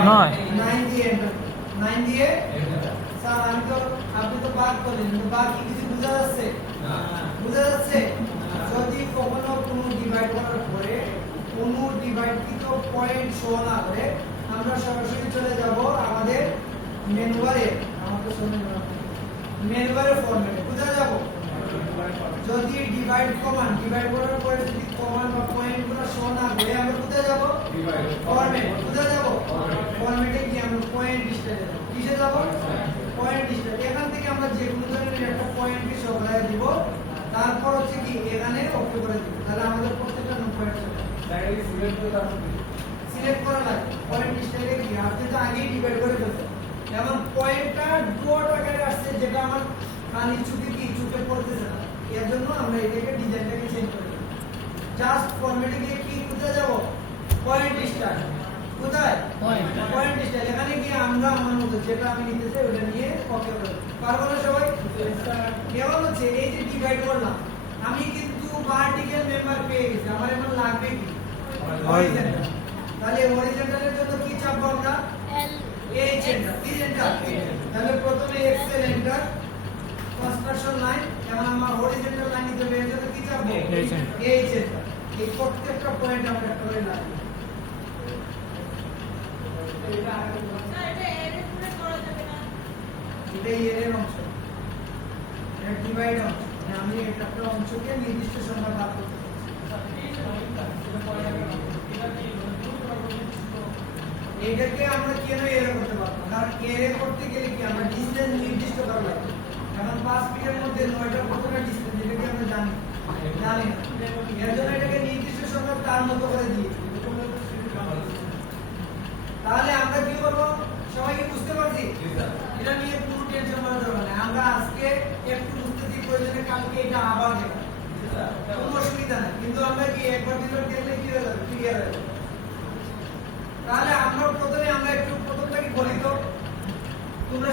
9 দিয়ে এন্টার 9 দিয়ে স্যার আপনি তো বাদ করলেন কিন্তু বাকি কিছু বোঝা যাচ্ছে না বোঝা যাচ্ছে যদি কখনো কোনো ডিভাইড করার পরে কোনো ডিভাইডকৃত পয়েন্ট শো না করে আমরা সরাসরি চলে যাব আমাদের মেনু বারে আমাদের মেনু বারের ফরম্যাটে কোথায় যাব যদি ডিভাইড করার পরে যদি কমান্ড বা পয়েন্টগুলো শো না করে আমরা কোথায় যাব ফরম্যাট কোথায় যাব ফরম্যাটে গিয়ে আমরা পয়েন্ট লিস্টে যাব কিসে যাব পয়েন্ট লিস্টে এখান থেকে আমরা যে কোনো ধরনের একটা পয়েন্টকে শো করে দিব তারপর হচ্ছে কি এখানে ওকে করে দিব তাহলে আমাদের প্রত্যেকটা পয়েন্ট সিলেক্ট করা লাগে পয়েন্ট লিস্টে গিয়ে আপনি তো আগেই ডিভাইড করে ফেলছেন এবং পয়েন্টটা ডট আকারে আসছে যেটা আমার খালি চোখে পড়তেছে না এর জন্য আমরা এটাকে ডিজাইনটাকে চেঞ্জ করে দিই জাস্ট ফরম্যাটে গিয়ে কি কোথায় যাব পয়েন্ট লিস্টার কোথায় পয়েন্ট লিস্টার এখানে গিয়ে আমরা আমার মতো যেটা আমি নিতে চাই ওটা নিয়ে ওকে করে পারবো না সবাই কেমন হচ্ছে এই যে ডিভাইড করলাম আমি কিন্তু ভার্টিক্যাল মেম্বার পেয়ে গেছি আমার এখন লাগবে কি হরিজন্টাল তাহলে হরিজন্টালের জন্য কি চাপবো আমরা এইচ এন্টার কি এন্টার তাহলে প্রথমে এক্সেল এন্টার কনস্ট্রাকশন লাইন এবং আমার হরিজন্টাল লাইন দিতে হবে এর জন্য কি চাপবো এইচ এন্টার এই প্রত্যেকটা পয়েন্ট আমরা একটা করে লাগবে এটা এর পুরো করা যাবে না এটা এর অংশ এটা ডিভাইড অংশ আমি একটা অংশকে নির্দিষ্ট সংখ্যা ভাগ করতে এটাকে আমরা কেন এরে করতে পারবো কারণ এরে করতে গেলে কি আমরা ডিসটেন্স নির্দিষ্ট করা লাগবে এখন 5 ফিটের মধ্যে 9টা কতটা ডিসটেন্স এটাকে আমরা জানি না এর জন্য এটাকে নির্দিষ্ট সংখ্যা তার মতো করে দিই তাহলে আমরা কি করব সবাই কি বুঝতে পারছি এটা নিয়ে পুরো টেনশন করা দরকার নেই আমরা আজকে একটু বুঝতেছি প্রয়োজনে কালকে এটা আবার দেখব কোনো অসুবিধা নেই কিন্তু আমরা কি একবার দুইবার দেখলে কি হয়ে যাবে ক্লিয়ার হয়ে যাবে তাহলে আমরা প্রথমে আমরা একটু প্রথমটাকে বলি তো তোমরা